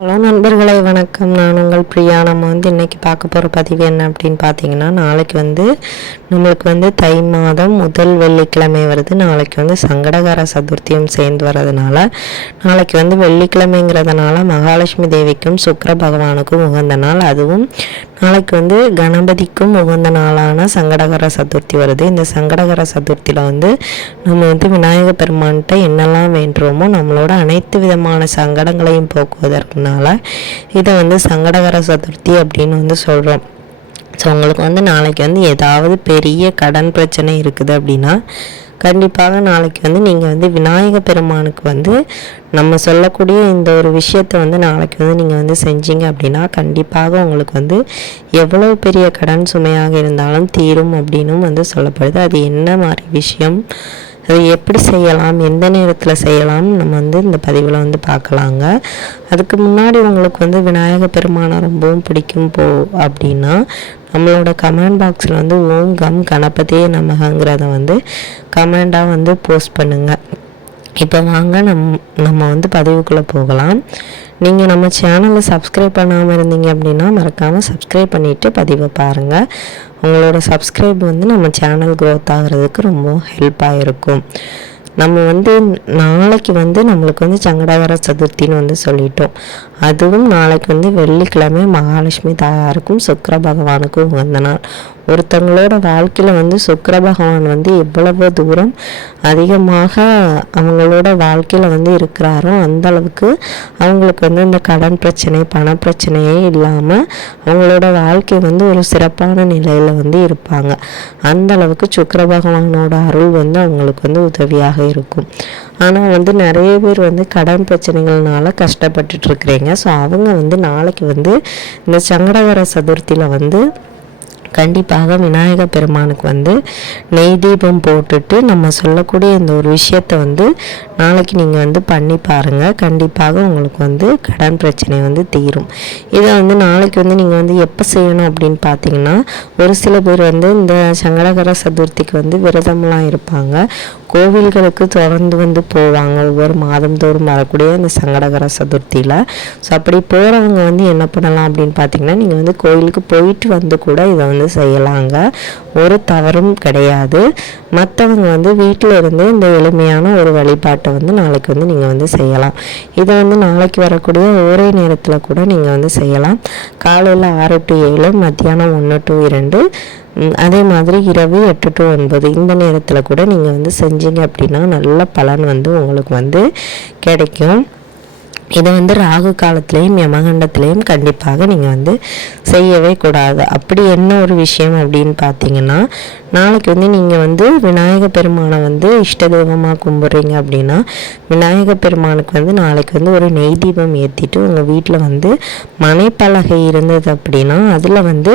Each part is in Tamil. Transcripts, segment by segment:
ஹலோ நண்பர்களை வணக்கம். நான் உங்கள் பிரியா. நம்ம வந்து இன்றைக்கி பார்க்க போகிற பதிவு என்ன அப்படின்னு பார்த்தீங்கன்னா நாளைக்கு வந்து நம்மளுக்கு வந்து தை மாதம் முதல் வெள்ளிக்கிழமை வருது. நாளைக்கு வந்து சங்கடகர சதுர்த்தியும் சேர்ந்து வர்றதுனால நாளைக்கு வந்து வெள்ளிக்கிழமைங்கிறதுனால மகாலட்சுமி தேவிக்கும் சுக்கர பகவானுக்கும் உகந்த நாள். அதுவும் நாளைக்கு வந்து கணபதிக்கும் உகந்த நாளான சங்கடகர சதுர்த்தி வருது. இந்த சங்கடகர சதுர்த்தியில் வந்து நம்ம வந்து விநாயகர் பெருமான்கிட்ட என்னெல்லாம் வேண்டுறோமோ நம்மளோட அனைத்து விதமான சங்கடங்களையும் போக்குவதற்கு இருக்கிறதுனால இதை வந்து சங்கடகர சதுர்த்தி அப்படின்னு வந்து சொல்கிறோம் ஸோ உங்களுக்கு வந்து நாளைக்கு வந்து ஏதாவது பெரிய கடன் பிரச்சனை இருக்குது அப்படின்னா கண்டிப்பாக நாளைக்கு வந்து நீங்கள் வந்து விநாயக பெருமானுக்கு வந்து நம்ம சொல்லக்கூடிய இந்த ஒரு விஷயத்தை வந்து நாளைக்கு வந்து நீங்கள் வந்து செஞ்சீங்க அப்படின்னா கண்டிப்பாக உங்களுக்கு வந்து எவ்வளோ பெரிய கடன் சுமையாக இருந்தாலும் தீரும் அப்படின்னும் வந்து சொல்லப்படுது. அது என்ன மாதிரி விஷயம்? அது எப்படி செய்யலாம் எந்த நேரத்தில் செய்யலாம் நம்ம வந்து இந்த பதிவில் வந்து பார்க்கலாங்க. அதுக்கு முன்னாடி உங்களுக்கு வந்து விநாயக பெருமானை ரொம்பவும் பிடிக்கும் போ அப்படின்னா நம்மளோட கமெண்ட் பாக்ஸில் வந்து ஓம் கம் கணபதியே நமகங்கிறத வந்து கமெண்டாக வந்து போஸ்ட் பண்ணுங்கள் இப்போ வாங்க நம் நம்ம வந்து பதிவுக்குள்ளே போகலாம். நீங்கள் நம்ம சேனலை சப்ஸ்கிரைப் பண்ணாமல் இருந்தீங்க அப்படின்னா மறக்காமல் சப்ஸ்கிரைப் பண்ணிவிட்டு பதிவை பாருங்கள் உங்களோட சப்ஸ்கிரைப் வந்து நம்ம சேனல் க்ரோத் ஆகிறதுக்கு ரொம்ப ஹெல்ப்பாக இருக்கும் நம்ம வந்து நாளைக்கு வந்து நம்மளுக்கு வந்து சங்கடகர சதுர்த்தின்னு வந்து சொல்லிட்டோம். அதுவும் நாளைக்கு வந்து வெள்ளிக்கிழமை மகாலட்சுமி தாயாருக்கும் சுக்கர பகவானுக்கும் உகந்த நாள். ஒருத்தவங்களோட வாழ்க்கையில் வந்து சுக்கர பகவான் வந்து எவ்வளவு தூரம் அதிகமாக அவங்களோட வாழ்க்கையில் வந்து இருக்கிறாரோ அந்த அளவுக்கு அவங்களுக்கு வந்து இந்த கடன் பிரச்சனை பண பிரச்சனையே இல்லாமல் அவங்களோட வாழ்க்கை வந்து ஒரு சிறப்பான நிலையில் வந்து இருப்பாங்க. அந்த அளவுக்கு சுக்கிர பகவானோட அருள் வந்து அவங்களுக்கு வந்து உதவியாக இருக்கும். ஆனால் வந்து நிறைய பேர் வந்து கடன் பிரச்சனைகள்னால கஷ்டப்பட்டுட்ருக்கிறீங்க ஸோ அவங்க வந்து நாளைக்கு வந்து இந்த சங்கடகர சதுர்த்தியில் வந்து கண்டிப்பாக விநாயக பெருமானுக்கு வந்து நெய் தீபம் போட்டுட்டு நம்ம சொல்லக்கூடிய இந்த ஒரு விஷயத்தை வந்து நாளைக்கு நீங்கள் வந்து பண்ணி பாருங்கள் கண்டிப்பாக உங்களுக்கு வந்து கடன் பிரச்சனை வந்து தீரும். இதை வந்து நாளைக்கு வந்து நீங்கள் வந்து எப்போ செய்யணும் அப்படின்னு பார்த்தீங்கன்னா ஒரு சில பேர் வந்து இந்த சங்கடகர சதுர்த்திக்கு வந்து விரதம்லாம் இருப்பாங்க. கோவில்களுக்கு தொடர்ந்து வந்து போவாங்க. ஒவ்வொரு மாதந்தோறும் வரக்கூடிய அந்த சங்கடகர சதுர்த்தியில். ஸோ அப்படி போகிறவங்க வந்து என்ன பண்ணலாம் அப்படின்னு பார்த்தீங்கன்னா நீங்கள் வந்து கோயிலுக்கு போயிட்டு வந்து கூட இதை வந்து செய்யலாங்க. ஒரு தவறும் கிடையாது. மற்றவங்க வந்து வீட்டில் இருந்து இந்த எளிமையான ஒரு வழிபாட்டை வந்து நாளைக்கு வந்து நீங்கள் வந்து செய்யலாம். இதை வந்து நாளைக்கு வரக்கூடிய ஒரே நேரத்தில் கூட நீங்கள் வந்து செய்யலாம். காலையில் ஆறு டு ஏழு மத்தியானம் ஒன்று டு இரண்டு அதே மாதிரி இரவு எட்டு டு ஒன்பது இந்த நேரத்தில் கூட நீங்கள் வந்து செஞ்சீங்க அப்படின்னா நல்ல பலன் வந்து உங்களுக்கு வந்து கிடைக்கும். இதை வந்து ராகு காலத்துலேயும் யமகண்டத்துலேயும் கண்டிப்பாக நீங்கள் வந்து செய்யவே கூடாது. அப்படி என்ன ஒரு விஷயம் அப்படின்னு பார்த்தீங்கன்னா நாளைக்கு வந்து நீங்கள் வந்து விநாயக பெருமானை வந்து இஷ்ட தெய்வமாக கும்பிட்றீங்க அப்படின்னா விநாயக பெருமானுக்கு வந்து நாளைக்கு வந்து ஒரு நெய் தீபம் ஏற்றிட்டு உங்கள் வீட்டில் வந்து மனைப்பலகை இருந்தது அப்படின்னா அதில் வந்து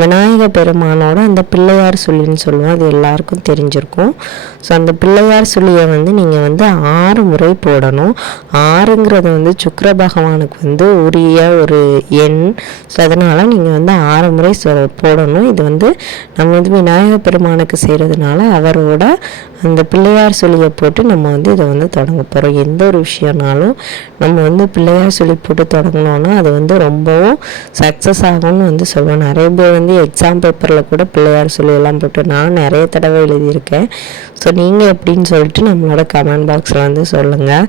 விநாயக பெருமானோட அந்த பிள்ளையார் சொல்லின்னு சொல்லுவோம் அது எல்லாருக்கும் தெரிஞ்சிருக்கும். ஸோ அந்த பிள்ளையார் சொல்லியை வந்து நீங்கள் வந்து ஆறு முறை போடணும். ஆறுங்கிறது வந்து சுக்கர பகவானுக்கு வந்து உரிய ஒரு எண். ஸோ அதனால் நீங்கள் வந்து ஆறு முறை சொ போடணும். இது வந்து நம்ம வந்து விநாயக பெருமானுக்கு செய்கிறதுனால அவரோட அந்த பிள்ளையார் சொல்லியை போட்டு நம்ம வந்து இதை வந்து தொடங்க போகிறோம் எந்த ஒரு விஷயம்னாலும் நம்ம வந்து பிள்ளையார் சொல்லி போட்டு தொடங்கினோன்னா அது வந்து ரொம்பவும் சக்ஸஸ் ஆகும்னு வந்து சொல்லுவோம் நிறைய பேர் வந்து எக்ஸாம் பேப்பரில் கூட பிள்ளையார் சொல்லியெல்லாம் போட்டு நான் நிறைய தடவை எழுதியிருக்கேன். ஸோ நீங்கள் எப்படின்னு சொல்லிட்டு நம்மளோட கமெண்ட் பாக்ஸில் வந்து சொல்லுங்கள்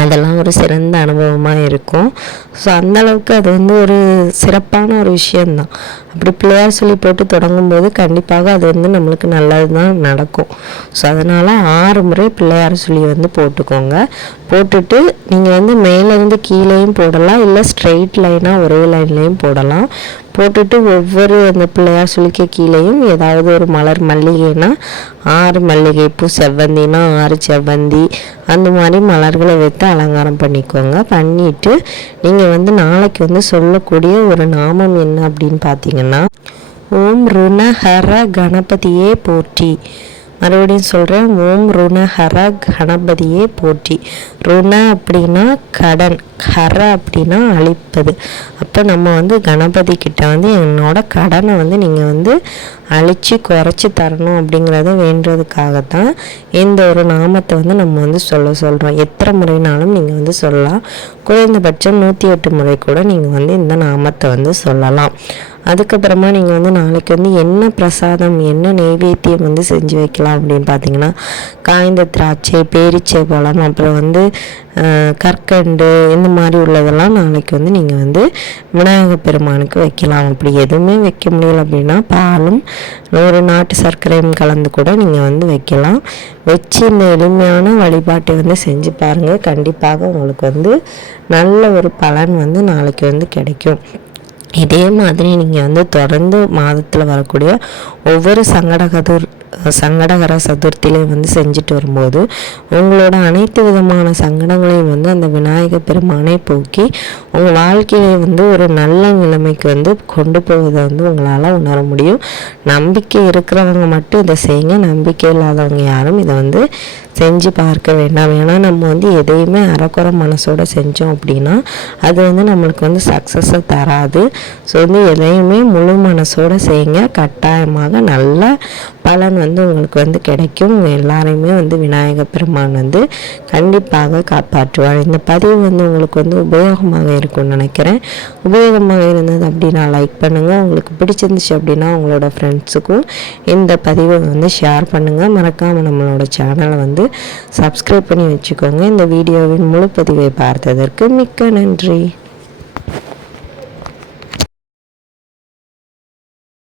அதெல்லாம் ஒரு சிறந்த அனுபவமாக இருக்கும். ஸோ அந்தளவுக்கு அது வந்து ஒரு சிறப்பான ஒரு விஷயந்தான் அப்படி பிள்ளையார் சொல்லி போட்டு தொடங்கும்போது கண்டிப்பாக அது வந்து நம்மளுக்கு நல்லது தான் நடக்கும். ஸோ அதனால் ஆறு முறை பிள்ளையார் சொல்லி வந்து போட்டுக்கோங்க. போட்டுட்டு நீங்கள் வந்து மேலேருந்து கீழேயும் போடலாம். இல்லை ஸ்ட்ரெயிட் லைனாக ஒரே லைன்லேயும் போடலாம். போட்டுட்டு ஒவ்வொரு அந்த பிள்ளையார் சுழிக்க கீழேயும் ஏதாவது ஒரு மலர் மல்லிகைனா ஆறு மல்லிகைப்பூ செவ்வந்தினா ஆறு செவ்வந்தி அந்த மாதிரி மலர்களை வைத்து அலங்காரம் பண்ணிக்கோங்க. பண்ணிவிட்டு நீங்கள் வந்து நாளைக்கு வந்து சொல்லக்கூடிய ஒரு நாமம் என்ன அப்படின்னு பார்த்தீங்கன்னா ஓம் ருணஹர கணபதியே போற்றி. மறுபடியும் சொல்கிறேன் ஓம் ருணஹர கணபதியே போற்றி. ருண அப்படின்னா கடன். ஹர அப்படின்னா அழிப்பது. அப்போ நம்ம வந்து கணபதி கிட்ட வந்து என்னோட கடனை வந்து நீங்கள் வந்து அழித்து குறைச்சி தரணும் அப்படிங்கிறத வேண்டுறதுக்காகத்தான் இந்த ஒரு நாமத்தை வந்து நம்ம வந்து சொல்ல சொல்கிறோம் எத்தனை முறைனாலும் நீங்கள் வந்து சொல்லலாம். குறைந்தபட்சம் நூற்றி எட்டு முறை கூட நீங்கள் வந்து இந்த நாமத்தை வந்து சொல்லலாம். அதுக்கப்புறமா நீங்கள் வந்து நாளைக்கு வந்து என்ன பிரசாதம் என்ன நெய்வேத்தியம் வந்து செஞ்சு வைக்கலாம் அப்படின்னு பார்த்தீங்கன்னா காய்ந்த திராட்சை பேரிச்சை பழம் அப்புறம் வந்து கற்கண்டு இந்த மாதிரி உள்ளதெல்லாம் நாளைக்கு வந்து நீங்கள் வந்து விநாயகர் பெருமானுக்கு வைக்கலாம். அப்படி எதுவுமே வைக்க முடியல அப்படின்னா பாலும் ஒரு நாட்டு சர்க்கரையும் கலந்து கூட நீங்கள் வந்து வைக்கலாம். வச்சு இந்த எளிமையான வழிபாட்டை வந்து செஞ்சு பாருங்கள் கண்டிப்பாக உங்களுக்கு வந்து நல்ல ஒரு பலன் வந்து நாளைக்கு வந்து கிடைக்கும். இதே மாதிரி நீங்கள் வந்து தொடர்ந்து மாதத்தில் வரக்கூடிய ஒவ்வொரு சங்கடகதூர் சங்கடகர சதுர்த்தியிலையும் வந்து செஞ்சுட்டு வரும்போது உங்களோட அனைத்து விதமான சங்கடங்களையும் வந்து அந்த விநாயகர் பெருமானை போக்கி உங்கள் வாழ்க்கையை வந்து ஒரு நல்ல நிலைமைக்கு வந்து கொண்டு போவதை வந்து உங்களால் உணர முடியும். நம்பிக்கை இருக்கிறவங்க மட்டும் இதை செய்யுங்க. நம்பிக்கை இல்லாதவங்க யாரும் இதை வந்து செஞ்சு பார்க்க வேண்டாம். ஏன்னா நம்ம வந்து எதையுமே அறக்குறை மனசோட செஞ்சோம் அப்படின்னா அது வந்து நம்மளுக்கு வந்து சக்ஸஸை தராது. ஸோ வந்து எதையுமே முழு மனசோட செய்யுங்க. கட்டாயமாக நல்ல பலன் வந்து உங்களுக்கு வந்து கிடைக்கும். எல்லாரையுமே வந்து விநாயகர் பெருமான் வந்து கண்டிப்பாக காப்பாற்றுவார். இந்த பதிவு வந்து உங்களுக்கு வந்து உபயோகமாக இருக்கும்னு நினைக்கிறேன். உபயோகமாக இருந்தது அப்படின்னா லைக் பண்ணுங்கள் உங்களுக்கு பிடிச்சிருந்துச்சு அப்படின்னா உங்களோட ஃப்ரெண்ட்ஸுக்கும் இந்த பதிவை வந்து ஷேர் பண்ணுங்கள் மறக்காமல் நம்மளோட சேனலை வந்து சப்ஸ்கிரைப் பண்ணி வச்சுக்கோங்க. இந்த வீடியோவின் முழு பதிவை பார்த்ததற்கு மிக்க நன்றி.